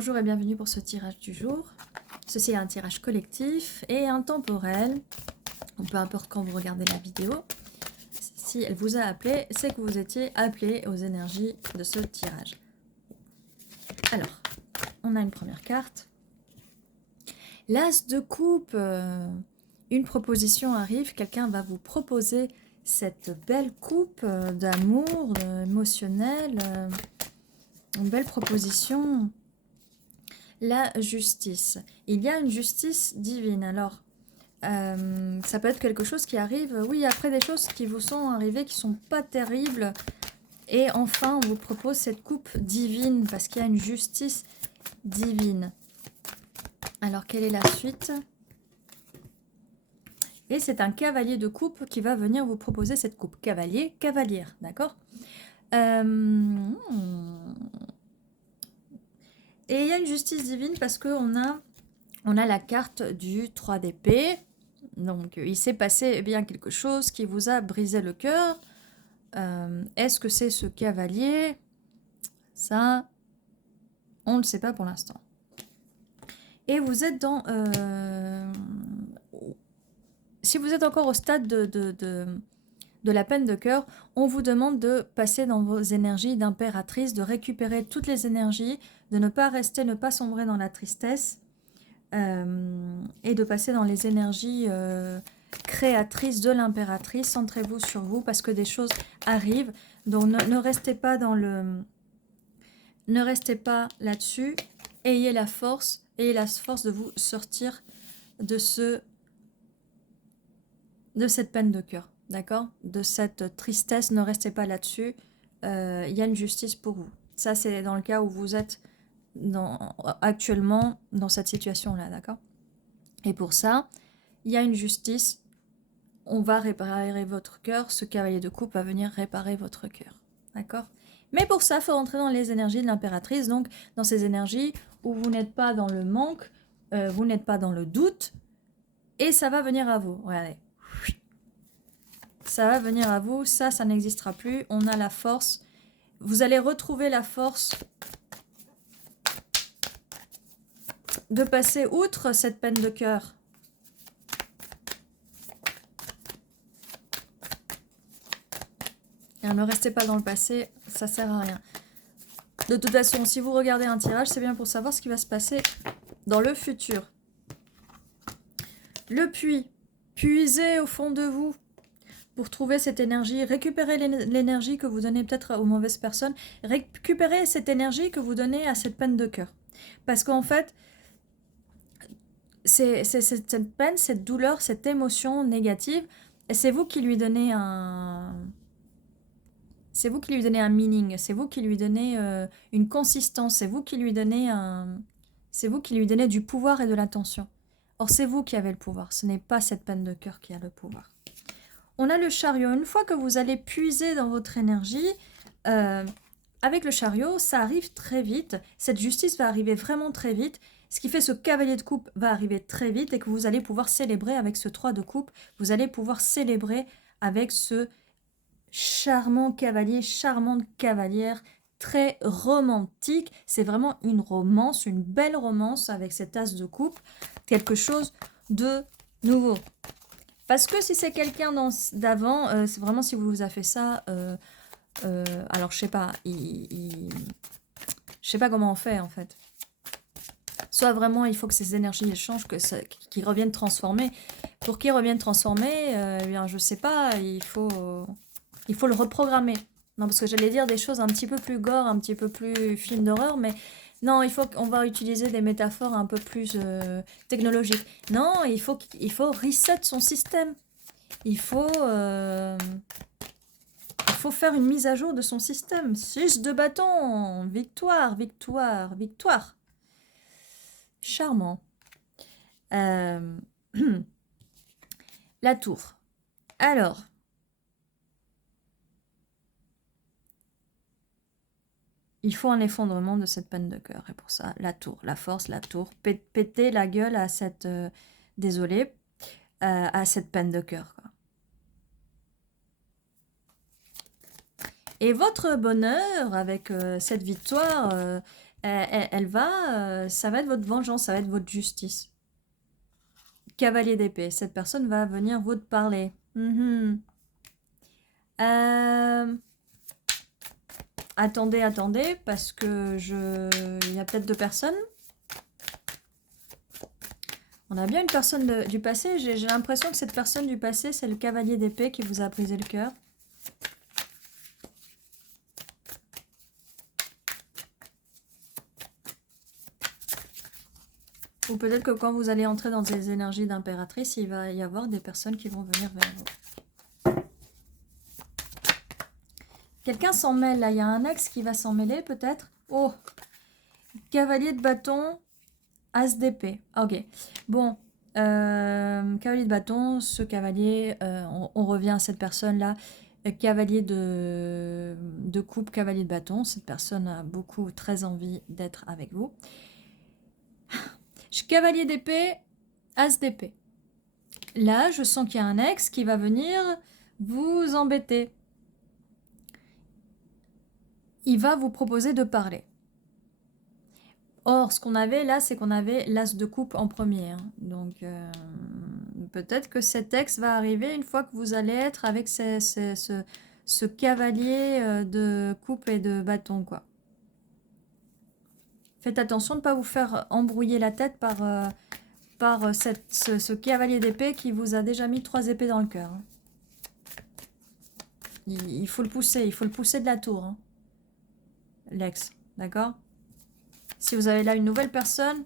Bonjour et bienvenue pour ce tirage du jour. Ceci est un tirage collectif et intemporel. Peu importe quand vous regardez la vidéo. Si elle vous a appelé, c'est que vous étiez appelé aux énergies de ce tirage. Alors, on a une première carte. L'As de coupe. Une proposition arrive. Quelqu'un va vous proposer cette belle coupe d'amour, émotionnel. Une belle proposition. La justice. Il y a une justice divine. Alors, ça peut être quelque chose qui arrive, oui, après des choses qui vous sont arrivées, qui sont pas terribles. Et enfin, on vous propose cette coupe divine, parce qu'il y a une justice divine. Alors, quelle est la suite? Et c'est un cavalier de coupe qui va venir vous proposer cette coupe. Cavalier, cavalière, d'accord? Et il y a une justice divine parce qu'on a la carte du 3 d'épée. Donc, il s'est passé eh bien quelque chose qui vous a brisé le cœur. Est-ce que c'est ce cavalier? Ça, on ne le sait pas pour l'instant. Et vous êtes dans... si vous êtes encore au stade de la peine de cœur, on vous demande de passer dans vos énergies d'impératrice, de récupérer toutes les énergies, de ne pas rester, ne pas sombrer dans la tristesse, et de passer dans les énergies créatrices de l'impératrice. Centrez-vous sur vous parce que des choses arrivent. Donc ne restez pas dans le... Ne restez pas là-dessus. Ayez la force de vous sortir de cette peine de cœur. D'accord? De cette tristesse, ne restez pas là-dessus. Il y a une justice pour vous. Ça, c'est dans le cas où vous êtes actuellement dans cette situation-là. D'accord? Et pour ça, il y a une justice. On va réparer votre cœur. Ce cavalier de coupe va venir réparer votre cœur. D'accord? Mais pour ça, il faut rentrer dans les énergies de l'impératrice. Donc, dans ces énergies où vous n'êtes pas dans le manque, vous n'êtes pas dans le doute. Et ça va venir à vous. Regardez. Ça va venir à vous. Ça n'existera plus. On a la force. Vous allez retrouver la force de passer outre cette peine de cœur. Et ne restez pas dans le passé, ça sert à rien. De toute façon, si vous regardez un tirage, c'est bien pour savoir ce qui va se passer dans le futur. Le puits. Puisez au fond de vous pour trouver cette énergie. Récupérez l'énergie que vous donnez peut-être aux mauvaises personnes. Récupérez cette énergie que vous donnez à cette peine de cœur. Parce qu'en fait, c'est cette peine, cette douleur, cette émotion négative, et c'est vous qui lui donnez un... C'est vous qui lui donnez un meaning, c'est vous qui lui donnez une consistance, c'est vous qui lui donnez c'est vous qui lui donnez du pouvoir et de l'attention. Or, c'est vous qui avez le pouvoir, ce n'est pas cette peine de cœur qui a le pouvoir. On a le chariot. Une fois que vous allez puiser dans votre énergie, avec le chariot, ça arrive très vite. Cette justice va arriver vraiment très vite. Ce qui fait que ce cavalier de coupe va arriver très vite et que vous allez pouvoir célébrer avec ce 3 de coupe. Vous allez pouvoir célébrer avec ce charmant cavalier, charmante cavalière, très romantique. C'est vraiment une romance, une belle romance avec cet as de coupe. Quelque chose de nouveau. Parce que si c'est quelqu'un d'avant, c'est vraiment si vous a fait ça, alors je sais pas, je sais pas comment on fait en fait. Soit vraiment il faut que ces énergies changent, qu'ils reviennent transformés. Pour qu'ils reviennent transformés, eh bien je sais pas, il faut le reprogrammer. Non, parce que j'allais dire des choses un petit peu plus gore, un petit peu plus film d'horreur, mais non, on va utiliser des métaphores un peu plus technologiques. Non, il faut reset son système. Il faut faire une mise à jour de son système. 6 de bâton. Victoire, victoire, victoire. Charmant. La tour. Alors. Il faut un effondrement de cette peine de cœur. Et pour ça, la tour, la force, la tour. Péter la gueule à cette... désolée. À cette peine de cœur. Quoi. Et votre bonheur avec cette victoire, elle va, ça va être votre vengeance, ça va être votre justice. Cavalier d'épée, cette personne va venir vous parler. Attendez, attendez, parce que il y a peut-être deux personnes. On a bien une personne du passé. J'ai l'impression que cette personne du passé, c'est le cavalier d'épée qui vous a brisé le cœur. Ou peut-être que quand vous allez entrer dans des énergies d'impératrice, il va y avoir des personnes qui vont venir vers vous. Quelqu'un s'en mêle, là. Il y a un ex qui va s'en mêler, peut-être. Oh, cavalier de bâton, as d'épée. Ok. Bon, cavalier de bâton, ce cavalier, on revient à cette personne-là. Cavalier de coupe, cavalier de bâton. Cette personne a beaucoup, très envie d'être avec vous. Cavalier d'épée, as d'épée. Là, je sens qu'il y a un ex qui va venir vous embêter. Il va vous proposer de parler. Or, ce qu'on avait là, c'est qu'on avait l'as de coupe en premier. Hein. Donc, peut-être que cet ex va arriver une fois que vous allez être avec ce cavalier de coupe et de bâton, quoi. Faites attention de ne pas vous faire embrouiller la tête par ce cavalier d'épée qui vous a déjà mis 3 épées dans le cœur. Hein. Il faut le pousser de la tour. Hein. L'ex, d'accord? Si vous avez là une nouvelle personne,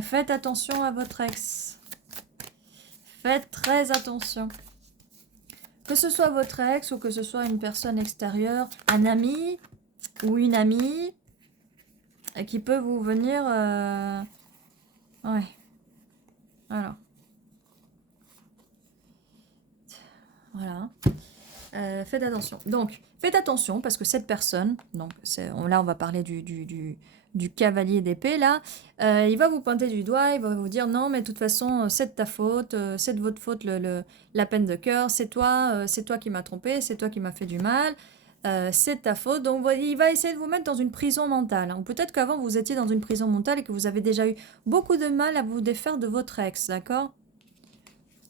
faites attention à votre ex. Faites très attention. Que ce soit votre ex ou que ce soit une personne extérieure, un ami ou une amie qui peut vous venir... Ouais. Alors. Voilà. Faites attention. Donc, faites attention parce que cette personne, donc là on va parler du cavalier d'épée, là, il va vous pointer du doigt, il va vous dire non mais de toute façon c'est de ta faute, c'est de votre faute la peine de cœur, c'est toi qui m'as trompé, c'est toi qui m'as fait du mal, c'est de ta faute. Donc il va essayer de vous mettre dans une prison mentale. Hein. Ou peut-être qu'avant vous étiez dans une prison mentale et que vous avez déjà eu beaucoup de mal à vous défaire de votre ex, d'accord?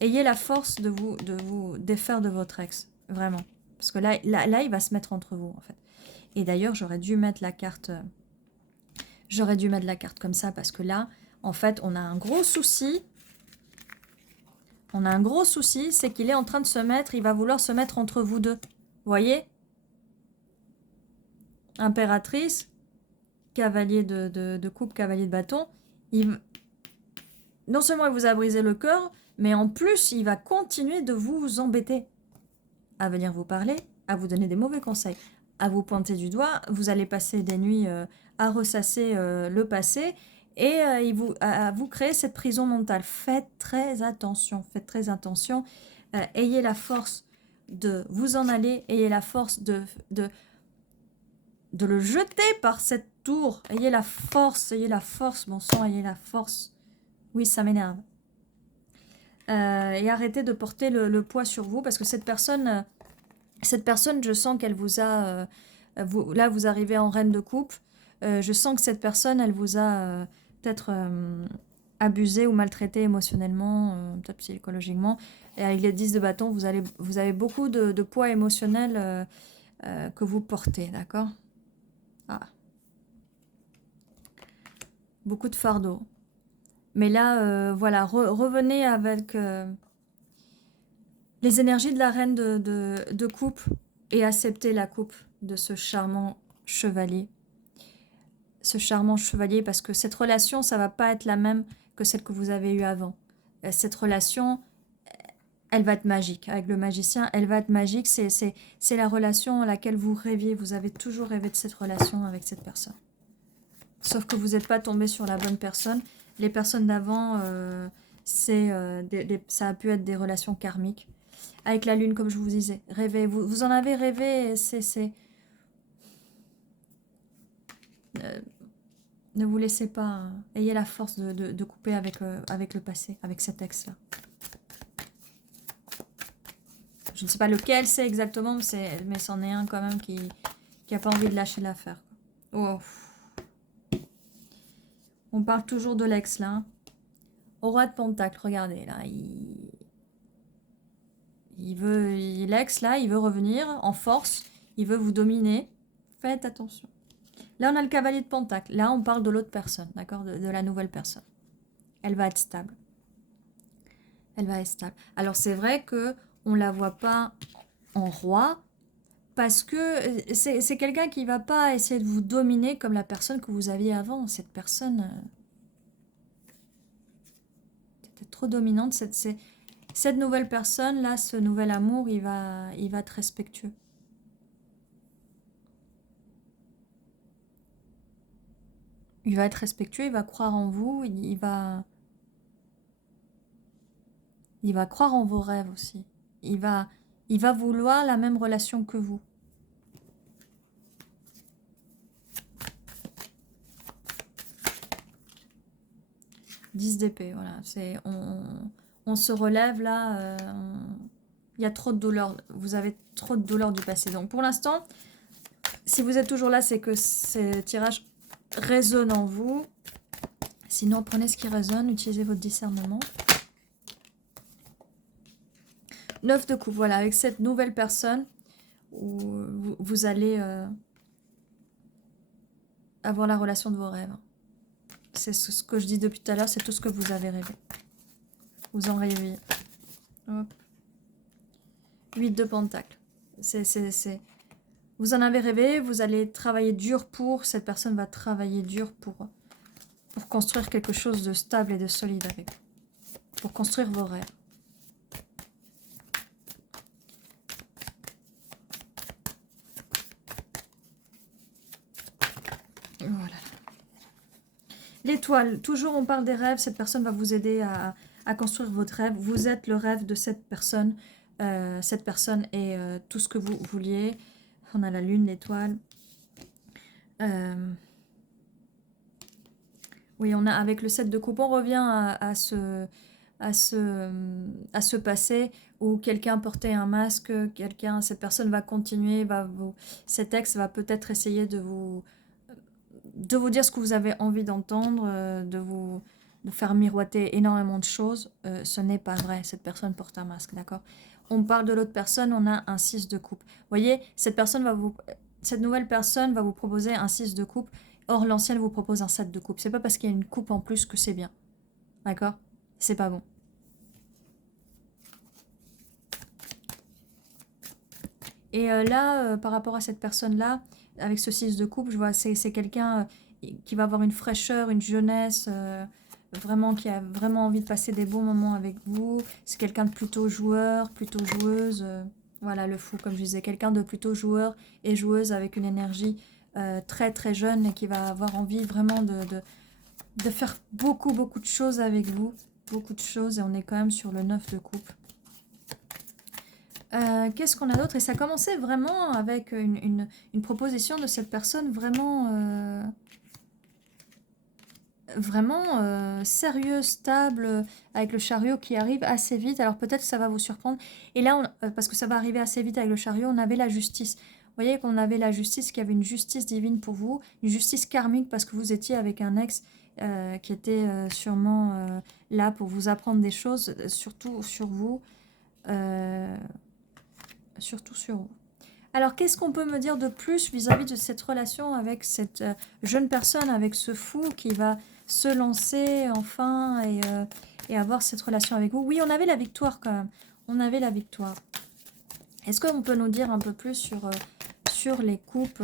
Ayez la force de vous défaire de votre ex. Vraiment. Parce que là, il va se mettre entre vous, en fait. Et d'ailleurs, j'aurais dû mettre la carte... J'aurais dû mettre la carte comme ça, parce que là, en fait, on a un gros souci. On a un gros souci, c'est qu'il est en train de se mettre... Il va vouloir se mettre entre vous deux. Vous voyez? Impératrice, cavalier de coupe, cavalier de bâton. Non seulement il vous a brisé le cœur, mais en plus, il va continuer de vous embêter. À venir vous parler, à vous donner des mauvais conseils, à vous pointer du doigt. Vous allez passer des nuits à ressasser le passé et à vous créer cette prison mentale. Faites très attention, faites très attention. Ayez la force de vous en aller, ayez la force de le jeter par cette tour. Ayez la force, bon sang, ayez la force. Oui, ça m'énerve. Et arrêtez de porter le poids sur vous parce que cette personne, je sens qu'elle vous a... là, vous arrivez en reine de coupe. Je sens que cette personne, elle vous a peut-être abusé ou maltraité émotionnellement, peut-être psychologiquement. Et avec les 10 de bâton, vous avez beaucoup de poids émotionnel que vous portez, d'accord? Ah. Beaucoup de fardeau. Mais là, voilà, revenez avec les énergies de la reine de coupe et acceptez la coupe de ce charmant chevalier. Ce charmant chevalier, parce que cette relation, ça va pas être la même que celle que vous avez eue avant. Cette relation, elle va être magique. Avec le magicien, elle va être magique. C'est la relation à laquelle vous rêviez. Vous avez toujours rêvé de cette relation avec cette personne. Sauf que vous n'êtes pas tombé sur la bonne personne. Les personnes d'avant, ça a pu être des relations karmiques. Avec la lune, comme je vous disais. Rêvez, vous en avez rêvé, ne vous laissez pas... ayez la force de couper avec le passé, avec cet ex-là. Je ne sais pas lequel c'est exactement, mais c'en est un quand même qui n'a pas envie de lâcher l'affaire. Oh. On parle toujours de l'ex, là. Hein. Au roi de Pentacle, regardez, là. L'ex, là, il veut revenir en force. Il veut vous dominer. Faites attention. Là, on a le cavalier de Pentacle. Là, on parle de l'autre personne, d'accord, de la nouvelle personne. Elle va être stable. Elle va être stable. Alors, c'est vrai que on la voit pas en roi, parce que c'est quelqu'un qui va pas essayer de vous dominer comme la personne que vous aviez avant. Cette personne était trop dominante. Cette nouvelle personne, là, ce nouvel amour, il va être respectueux. Il va être respectueux, il va croire en vous, il va croire en vos rêves aussi. Il va vouloir la même relation que vous. « 10 d'épée », voilà. On se relève là. Il y a trop de douleur. Vous avez trop de douleur du passé. Donc pour l'instant, si vous êtes toujours là, c'est que ce tirage résonne en vous. Sinon, prenez ce qui résonne, utilisez votre discernement. 9 de coupe, voilà, avec cette nouvelle personne, où vous allez avoir la relation de vos rêves. C'est ce que je dis depuis tout à l'heure, c'est tout ce que vous avez rêvé. Vous en rêviez. Hop. 8 de pentacle. Vous en avez rêvé, vous allez travailler dur pour, cette personne va travailler dur pour construire quelque chose de stable et de solide avec vous. Pour construire vos rêves. Voilà. L'étoile, toujours on parle des rêves, cette personne va vous aider à construire votre rêve. Vous êtes le rêve de cette personne est tout ce que vous vouliez. On a la lune, l'étoile. Oui, on a avec le 7 de coupe, on revient à ce passé où quelqu'un portait un masque, cette personne va continuer, cet ex va peut-être essayer de vous dire ce que vous avez envie d'entendre, de faire miroiter énormément de choses. Ce n'est pas vrai, cette personne porte un masque, d'accord? On parle de l'autre personne, on a un 6 de coupe. Vous voyez, cette nouvelle personne va vous proposer un 6 de coupe, or l'ancienne vous propose un 7 de coupe. C'est pas parce qu'il y a une coupe en plus que c'est bien, d'accord? C'est pas bon. Et là, par rapport à cette personne-là, avec ce 6 de coupe, je vois c'est quelqu'un qui va avoir une fraîcheur, une jeunesse, vraiment qui a vraiment envie de passer des bons moments avec vous. C'est quelqu'un de plutôt joueur, plutôt joueuse. Voilà, le fou, comme je disais, quelqu'un de plutôt joueur et joueuse avec une énergie très très jeune et qui va avoir envie vraiment de faire beaucoup de choses avec vous. Beaucoup de choses, et on est quand même sur le 9 de coupe. Qu'est-ce qu'on a d'autre? Et ça commençait vraiment avec une proposition de cette personne vraiment sérieuse, stable, avec le chariot qui arrive assez vite. Alors peut-être que ça va vous surprendre. Et là, parce que ça va arriver assez vite avec le chariot, on avait la justice. Vous voyez qu'on avait la justice, qu'il y avait une justice divine pour vous, une justice karmique parce que vous étiez avec un ex qui était sûrement là pour vous apprendre des choses, surtout sur vous. Surtout sur vous. Alors, qu'est-ce qu'on peut me dire de plus vis-à-vis de cette relation avec cette jeune personne, avec ce fou qui va se lancer enfin et avoir cette relation avec vous? Oui, on avait la victoire quand même. On avait la victoire. Est-ce qu'on peut nous dire un peu plus sur les coupes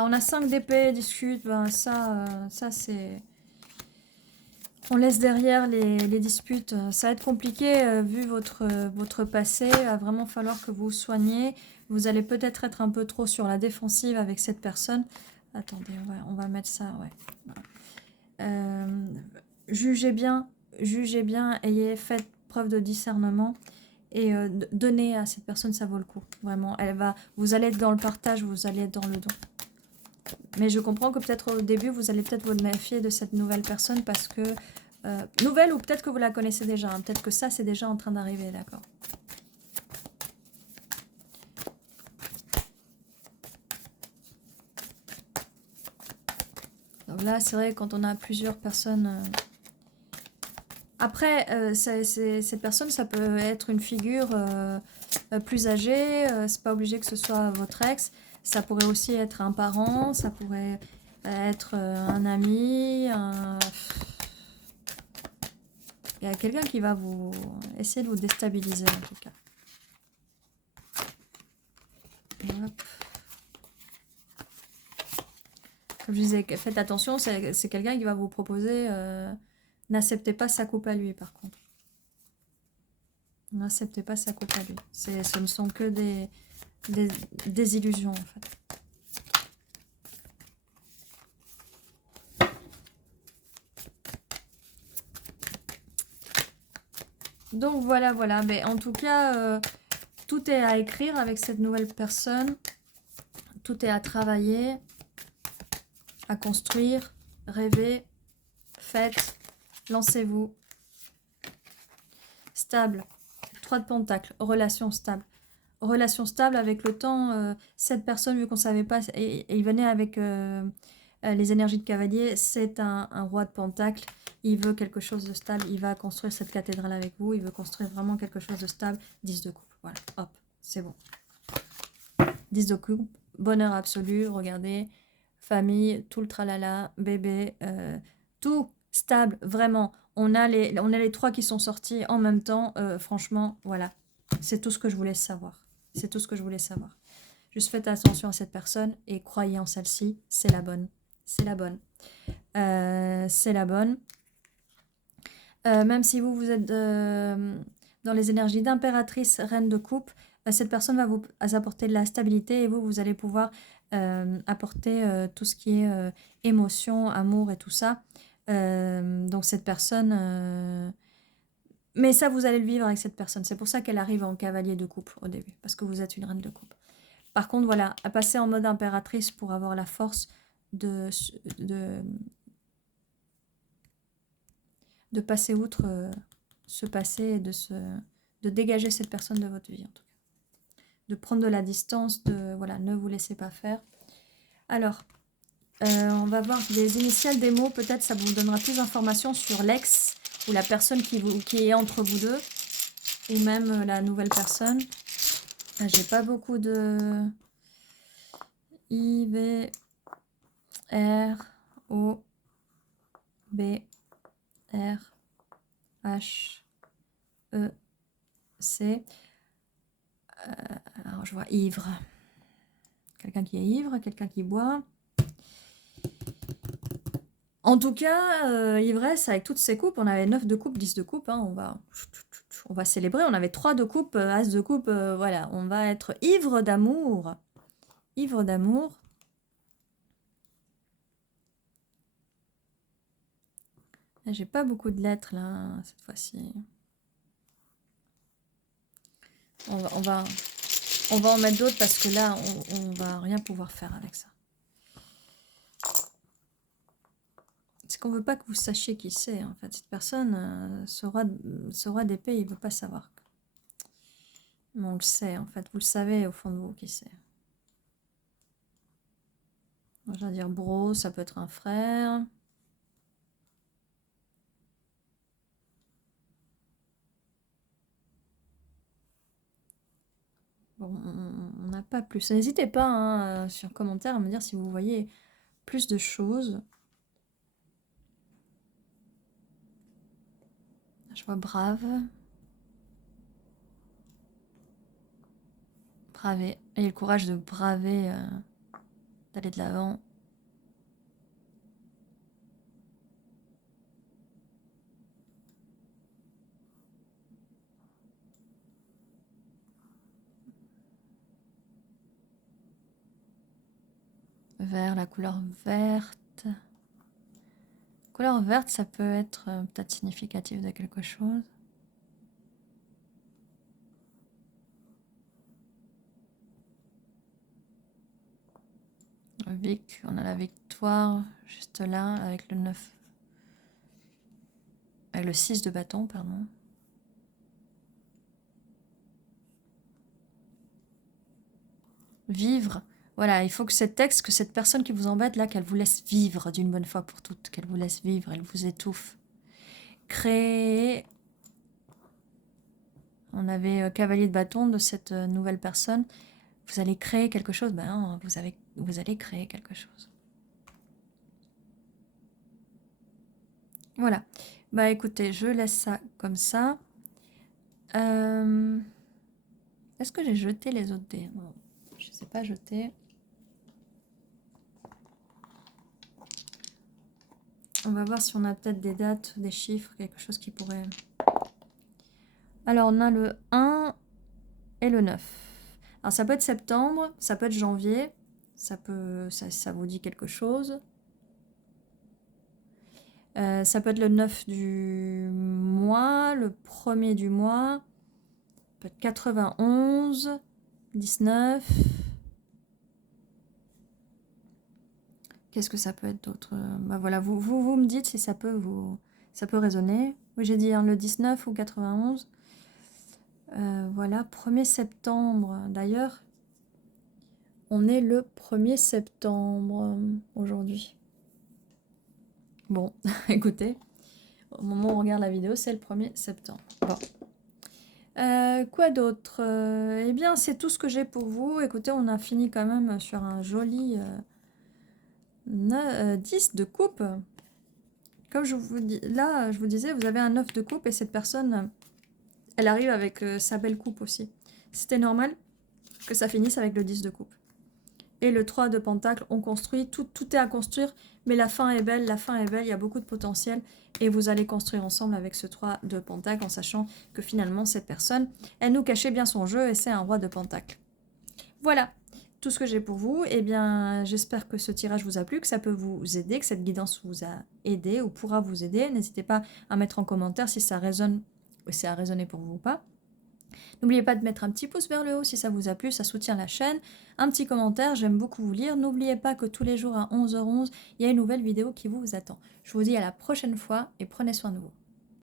on a 5 d'épée, discute. Ça c'est... On laisse derrière les disputes. Ça va être compliqué vu votre passé. Il va vraiment falloir que vous soigniez. Vous allez peut-être être un peu trop sur la défensive avec cette personne. Attendez, on va mettre ça. Ouais. Jugez bien, faites preuve de discernement. Et donnez à cette personne, ça vaut le coup. Vraiment, vous allez être dans le partage, vous allez être dans le don. Mais je comprends que peut-être au début, vous allez peut-être vous méfier de cette nouvelle personne parce que... nouvelle ou peut-être que vous la connaissez déjà. Hein, peut-être que ça, c'est déjà en train d'arriver, d'accord. là, c'est vrai, quand on a plusieurs personnes... Après, cette personne, ça peut être une figure plus âgée. C'est pas obligé que ce soit votre ex. Ça pourrait aussi être un parent. Ça pourrait être un ami. Il y a quelqu'un qui va vous essayer de vous déstabiliser, en tout cas. Hop. Comme je disais, faites attention, c'est quelqu'un qui va vous proposer... N'acceptez pas sa coupe à lui, par contre. N'acceptez pas sa coupe à lui. Ce ne sont que des illusions, en fait. Donc voilà, voilà. Mais en tout cas, tout est à écrire avec cette nouvelle personne. Tout est à travailler, à construire, rêver, faites, lancez-vous. Stable. 3 de Pentacles, relation stable. Relation stable avec le temps. Cette personne, vu qu'on ne savait pas, et il venait avec les énergies de cavalier, c'est un roi de Pentacles. Il veut quelque chose de stable, il va construire cette cathédrale avec vous, il veut construire vraiment quelque chose de stable. 10 de coupe, voilà, hop, c'est bon. 10 de coupe, bonheur absolu, regardez, famille, tout le tralala, bébé, tout stable, vraiment. On a les 3 qui sont sortis en même temps, franchement, voilà, c'est tout ce que je voulais savoir. C'est tout ce que je voulais savoir. Juste faites attention à cette personne et croyez en celle-ci, c'est la bonne. C'est la bonne. C'est la bonne. Même si vous êtes dans les énergies d'impératrice, reine de coupe, cette personne va vous apporter de la stabilité et vous allez pouvoir apporter tout ce qui est émotion, amour et tout ça. Donc cette personne... Mais ça, vous allez le vivre avec cette personne. C'est pour ça qu'elle arrive en cavalier de coupe au début, parce que vous êtes une reine de coupe. Par contre, voilà, à passer en mode impératrice pour avoir la force de passer outre ce passé et de dégager cette personne de votre vie, en tout cas. De prendre de la distance, voilà, ne vous laissez pas faire. Alors, on va voir des initiales des mots. Peut-être ça vous donnera plus d'informations sur l'ex ou la personne qui est entre vous deux. Ou même la nouvelle personne. J'ai pas beaucoup de... I, V, R, O, B, R, H, E, C. Alors je vois ivre. Quelqu'un qui est ivre, quelqu'un qui boit. En tout cas, ivresse avec toutes ces coupes. On avait 9 de coupe, 10 de coupe. Hein, on va célébrer. On avait 3 de coupe, as de coupe. Voilà, on va être ivre d'amour. Ivre d'amour. J'ai pas beaucoup de lettres là, cette fois-ci. On va en mettre d'autres parce que là, on va rien pouvoir faire avec ça. C'est qu'on veut pas que vous sachiez qui c'est, en fait. Cette personne, ce roi d'épée, il veut pas savoir. Mais on le sait, en fait. Vous le savez au fond de vous qui c'est. Je vais dire bro, ça peut être un frère. Bon, on n'a pas plus. N'hésitez pas hein, sur commentaire à me dire si vous voyez plus de choses. Je vois brave. Braver. Ayez le courage de braver, d'aller de l'avant. Vert, la couleur verte. Couleur verte, ça peut être peut-être significatif de quelque chose. Vic, on a la victoire juste là avec le 9. Avec le 6 de bâton, pardon. Vivre. Voilà, il faut que cet ex, que cette personne qui vous embête là, qu'elle vous laisse vivre d'une bonne fois pour toutes, qu'elle vous laisse vivre, elle vous étouffe. Créer... On avait cavalier de bâton de cette nouvelle personne. Vous allez créer quelque chose. Ben non, vous allez créer quelque chose. Voilà. Bah écoutez, je laisse ça comme ça. Est-ce que j'ai jeté les autres dés? Non, je ne sais pas jeter. On va voir si on a peut-être des dates, des chiffres, quelque chose qui pourrait... Alors, on a le 1 et le 9. Alors, ça peut être septembre, ça peut être janvier. Ça vous dit quelque chose. Ça peut être le 9 du mois, le 1er du mois. Peut être 91, 19. Qu'est-ce que ça peut être d'autre? Bah voilà, vous me dites si ça peut résonner. Oui, j'ai dit hein, le 19 ou 91. Voilà, 1er septembre. D'ailleurs, on est le 1er septembre aujourd'hui. Bon, écoutez, au moment où on regarde la vidéo, c'est le 1er septembre. Bon. Quoi d'autre? Eh bien, c'est tout ce que j'ai pour vous. Écoutez, on a fini quand même sur un joli 10 de coupe. Comme je vous dis, là, je vous disais, vous avez un 9 de coupe et cette personne, elle arrive avec sa belle coupe aussi. C'était normal que ça finisse avec le 10 de coupe. Et le 3 de pentacle, on construit, tout est à construire, mais la fin est belle, il y a beaucoup de potentiel, et vous allez construire ensemble avec ce 3 de pentacle, en sachant que finalement, cette personne, elle nous cachait bien son jeu, et c'est un roi de pentacle. Voilà, tout ce que j'ai pour vous. Eh bien, j'espère que ce tirage vous a plu, que ça peut vous aider, que cette guidance vous a aidé, ou pourra vous aider. N'hésitez pas à mettre en commentaire si ça résonne, ou si ça a résonné pour vous ou pas. N'oubliez pas de mettre un petit pouce vers le haut si ça vous a plu, ça soutient la chaîne. Un petit commentaire, j'aime beaucoup vous lire. N'oubliez pas que tous les jours à 11h11, il y a une nouvelle vidéo qui vous attend. Je vous dis à la prochaine fois et prenez soin de vous.